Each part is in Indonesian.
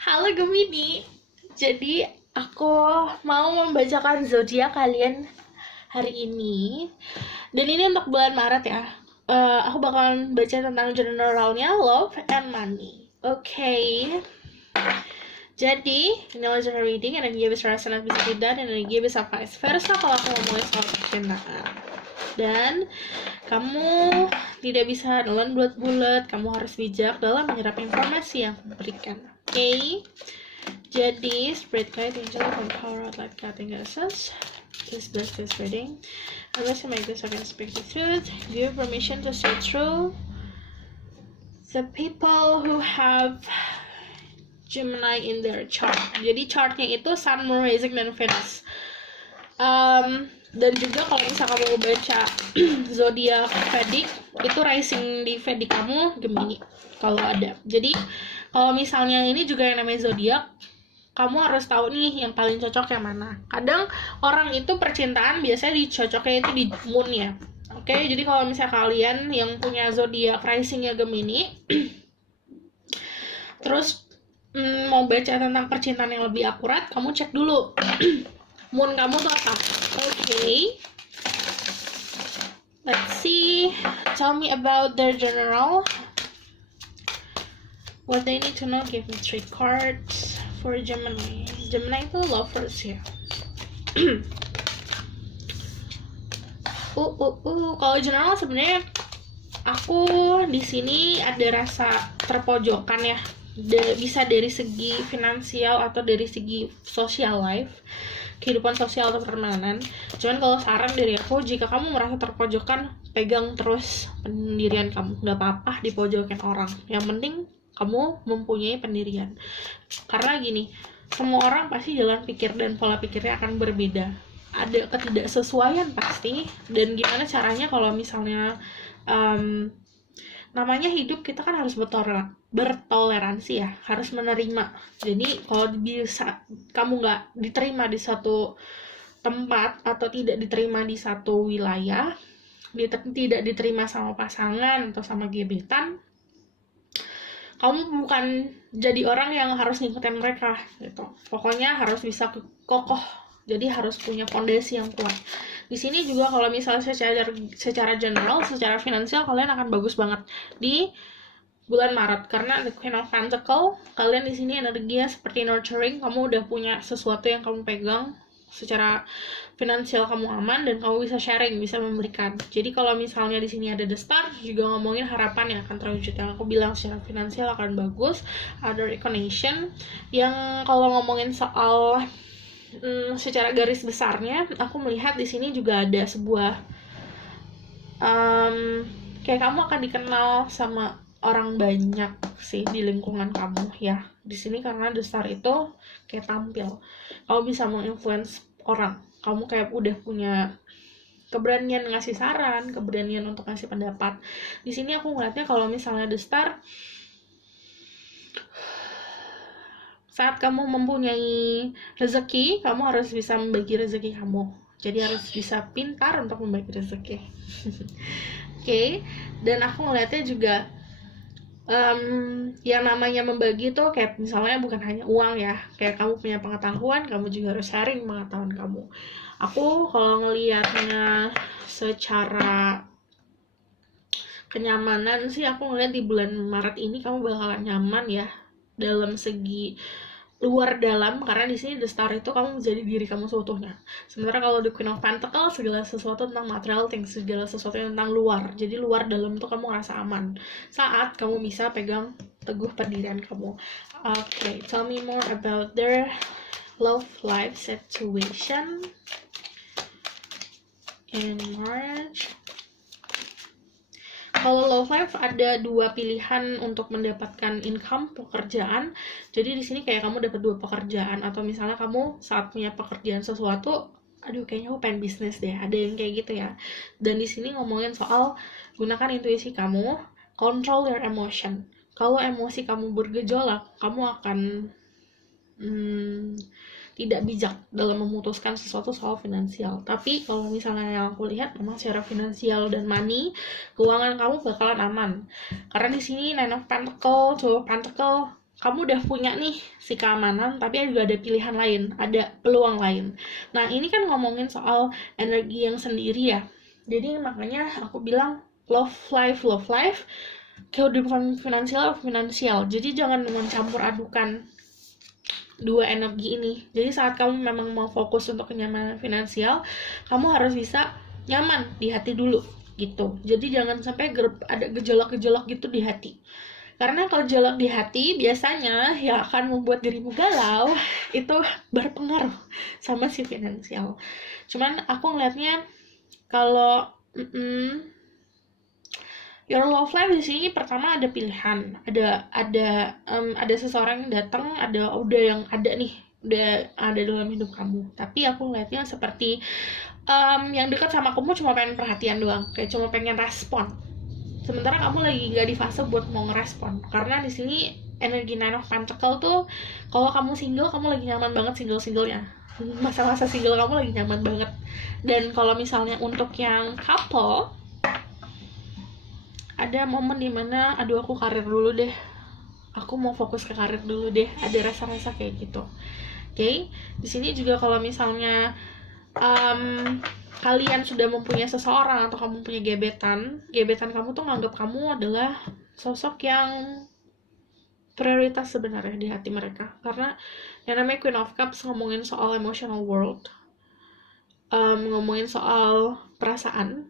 Halo Gemini. Jadi aku mau membacakan zodiak kalian hari ini. Dan ini untuk bulan Maret ya. Aku bakalan baca tentang generalnya love and money. Oke. Jadi, ini general reading, energi bisa resonate bisa tidak, dan energi bisa vice versa kalau aku ngomongin soal percintaan. Dan kamu tidak bisa nelan bulat-bulat, kamu harus bijak dalam menyerap informasi yang aku berikan. Oke. Jadi, spread guide angel from power out like cutting gases. Please bless this reading. Unless you make this, I can speak the truth. Give permission to stay true. The people who have Gemini in their chart. Jadi chartnya itu Sun, Moon, Rising, dan Venus. Dan juga kalau misalnya kamu baca zodiak Vedic, itu rising di Vedic kamu Gemini kalau ada. Jadi kalau misalnya ini juga yang namanya zodiak, kamu harus tahu nih yang paling cocok yang mana. Kadang orang itu percintaan biasanya dicocoknya itu di moon ya. Oke, jadi kalau misalnya kalian yang punya zodiak risingnya Gemini, terus mau baca tentang percintaan yang lebih akurat, kamu cek dulu moon kamu tuh apa. Okay, let's see. Tell me about their general. What they need to know. Give me 3 cards for Gemini. Gemini itu lovers ya. Kalau general sebenarnya aku di sini ada rasa terpojokan ya. Bisa dari segi finansial atau dari segi social life, kehidupan sosial atau pertemanan. Cuman kalau saran dari aku, jika kamu merasa terpojokan, pegang terus pendirian kamu. Gak apa-apa dipojokin orang, yang penting kamu mempunyai pendirian. Karena gini, semua orang pasti jalan pikir dan pola pikirnya akan berbeda. Ada ketidaksesuaian pasti. Dan gimana caranya kalau misalnya namanya hidup, kita kan harus bertoleransi ya, harus menerima. Jadi kalau bisa kamu nggak diterima di satu tempat atau tidak diterima di satu wilayah, tidak diterima sama pasangan atau sama gebetan, kamu bukan jadi orang yang harus ngikutin mereka gitu. Pokoknya harus bisa kokoh. Jadi harus punya fondasi yang kuat. Di sini juga kalau misalnya secara general, secara finansial kalian akan bagus banget di bulan Maret, karena the Queen of Pentacles, kalian di sini energinya seperti nurturing, kamu udah punya sesuatu yang kamu pegang, secara finansial kamu aman dan kamu bisa sharing, bisa memberikan. Jadi kalau misalnya di sini ada the star, juga ngomongin harapan yang akan terwujud. Yang aku bilang secara finansial akan bagus, ada recognition. Yang kalau ngomongin soal secara garis besarnya, aku melihat di sini juga ada sebuah kayak kamu akan dikenal sama orang banyak sih di lingkungan kamu ya. Di sini karena the star itu kayak tampil, kamu bisa menginfluence orang, kamu kayak udah punya keberanian ngasih saran, keberanian untuk ngasih pendapat. Di sini aku ngeliatnya kalau misalnya the star, saat kamu mempunyai rezeki, kamu harus bisa membagi rezeki kamu. Jadi harus bisa pintar untuk membagi rezeki. Oke. Dan aku ngeliatnya juga yang namanya membagi tuh kayak misalnya bukan hanya uang ya. Kayak kamu punya pengetahuan, kamu juga harus sharing pengetahuan kamu. Aku kalau ngelihatnya secara kenyamanan sih, aku ngeliat di bulan Maret ini kamu bakalan nyaman ya dalam segi luar dalam, karena di sini the star itu kamu menjadi diri kamu seutuhnya. Sementara kalau the Queen of Pentacles, segala sesuatu tentang material things, segala sesuatu tentang luar. Jadi luar dalam itu kamu ngerasa aman saat kamu bisa pegang teguh pendirian kamu. Okay, tell me more about their love life situation in March. Kalau love life ada 2 pilihan untuk mendapatkan income, pekerjaan. Jadi di sini kayak kamu dapat 2 pekerjaan, atau misalnya kamu saat punya pekerjaan sesuatu, aduh kayaknya aku pengen bisnis deh, ada yang kayak gitu ya. Dan di sini ngomongin soal gunakan intuisi kamu, control your emotion. Kalau emosi kamu bergejolak, kamu akan tidak bijak dalam memutuskan sesuatu soal finansial. Tapi kalau misalnya yang aku lihat, memang secara finansial dan money, keuangan kamu bakalan aman. Karena di sini Nine of Pentacles, Two of Pentacles, kamu udah punya nih si keamanan, tapi juga ada pilihan lain, ada peluang lain. Nah, ini kan ngomongin soal energi yang sendiri ya. Jadi makanya aku bilang love life, kehidupan finansial. Jadi jangan mencampur adukan dua energi ini. Jadi saat kamu memang mau fokus untuk kenyamanan finansial, kamu harus bisa nyaman di hati dulu gitu. Jadi jangan sampai ada gejolak-gejolak gitu di hati. Karena kalau gejolak di hati biasanya ya akan membuat dirimu galau, itu berpengaruh sama si finansial. Cuman aku ngeliatnya kalau your love life di sini pertama ada pilihan, ada seseorang yang datang, udah ada dalam hidup kamu. Tapi aku ngeliatnya seperti yang dekat sama kamu cuma pengen perhatian doang, kayak cuma pengen respon. Sementara kamu lagi nggak di fase buat mau ngerespon. Karena di sini energi Nine of Pentacles tuh, kalau kamu single, kamu lagi nyaman banget single-singlenya. Masa-masa single kamu lagi nyaman banget. Dan kalau misalnya untuk yang couple, ada momen dimana, aduh aku karir dulu deh, aku mau fokus ke karir dulu deh, ada rasa-rasa kayak gitu. Oke, di sini juga kalau misalnya kalian sudah mempunyai seseorang atau kamu punya gebetan kamu tuh nganggap kamu adalah sosok yang prioritas sebenarnya di hati mereka. Karena yang namanya Queen of Cups ngomongin soal emotional world, ngomongin soal perasaan.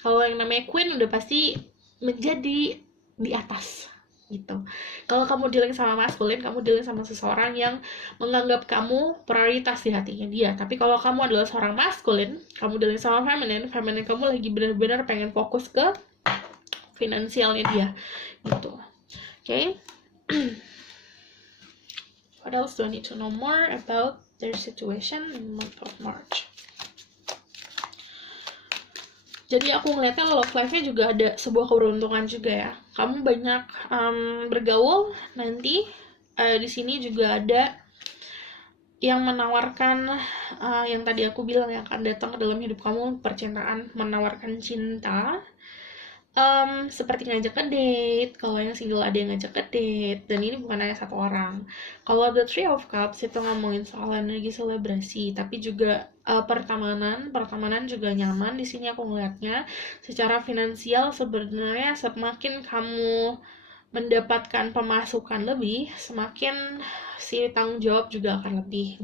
Kalau yang namanya Queen udah pasti menjadi di atas gitu. Kalau kamu dealing sama maskulin, kamu dealing sama seseorang yang menganggap kamu prioritas di hatinya dia. Tapi kalau kamu adalah seorang maskulin, kamu dealing sama feminine kamu lagi benar-benar pengen fokus ke finansialnya dia gitu. Okay? What else do I need to know more about their situation in the month of March? Jadi aku ngeliatnya love life-nya juga ada sebuah keberuntungan juga ya. Kamu banyak bergaul nanti. Di sini juga ada yang menawarkan, yang tadi aku bilang yang akan datang ke dalam hidup kamu, percintaan, menawarkan cinta. Seperti ngajak ke date. Kalau yang single ada yang ngajak ke date, dan ini bukan hanya satu orang. Kalau the Three of Cups itu ngomongin soal energi selebrasi, tapi juga pertemanan juga nyaman. Di sini aku ngeliatnya secara finansial sebenarnya semakin kamu mendapatkan pemasukan lebih, semakin si tanggung jawab juga akan lebih.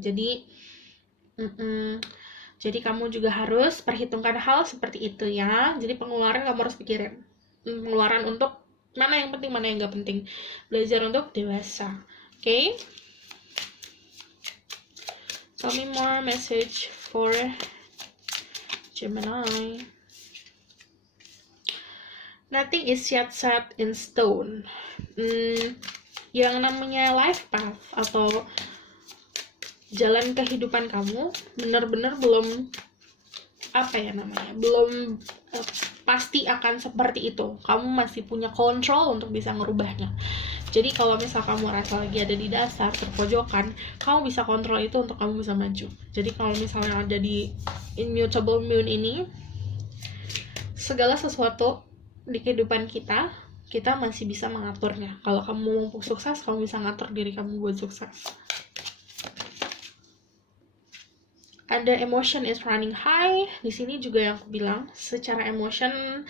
Jadi kamu juga harus perhitungkan hal seperti itu ya. Jadi pengeluaran kamu harus pikirin. Pengeluaran untuk mana yang penting, mana yang gak penting. Belajar untuk dewasa. Okay? Tell me more message for Gemini. Nothing is yet set in stone. Yang namanya life path atau jalan kehidupan kamu benar-benar belum pasti akan seperti itu. Kamu masih punya kontrol untuk bisa ngerubahnya. Jadi kalau misal kamu rasa lagi ada di dasar terpojokan, kamu bisa kontrol itu untuk kamu bisa maju. Jadi kalau misalnya ada di immutable moon ini, segala sesuatu di kehidupan kita masih bisa mengaturnya. Kalau kamu mau sukses, kamu bisa ngatur diri kamu buat sukses. Ada emotion is running high. Di sini juga yang aku bilang, secara emotion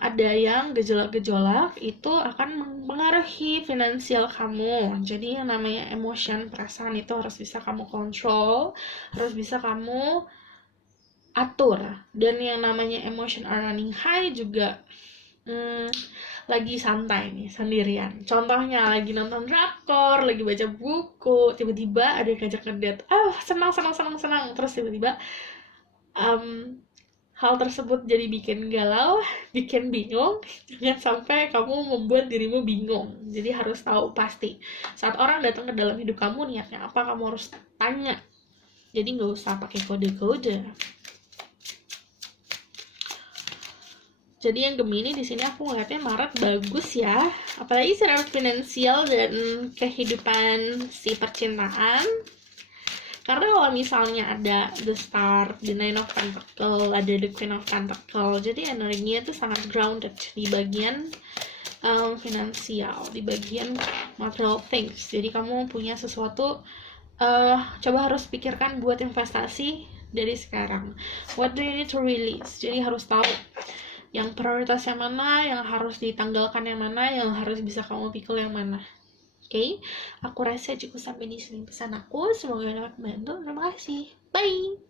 ada yang gejolak-gejolak, itu akan mempengaruhi finansial kamu. Jadi yang namanya emotion, perasaan itu harus bisa kamu kontrol, harus bisa kamu atur. Dan yang namanya emotion are running high juga lagi santai nih, sendirian. Contohnya lagi nonton drakor, lagi baca buku, tiba-tiba ada yang ngajak ngedate. Senang. Terus tiba-tiba hal tersebut jadi bikin galau, bikin bingung. Jangan sampai kamu membuat dirimu bingung. Jadi harus tahu pasti. Saat orang datang ke dalam hidup kamu, niatnya apa, kamu harus tanya. Jadi nggak usah pakai kode-kode. Jadi yang Gemini di sini aku ngeliatnya Maret bagus ya, apalagi secara finansial dan kehidupan si percintaan. Karena kalau misalnya ada the Star, the Nine of Pentacles, ada the Queen of Pentacles, jadi energinya tuh sangat grounded di bagian finansial, di bagian material things. Jadi kamu punya sesuatu, coba harus pikirkan buat investasi dari sekarang. What do you need to release? Jadi harus tahu yang prioritas yang mana, yang harus ditanggalkan yang mana, yang harus bisa kamu pikul yang mana. Oke, aku rasa cukup sampai di sini pesan aku. Semoga dapat membantu. Terima kasih. Bye.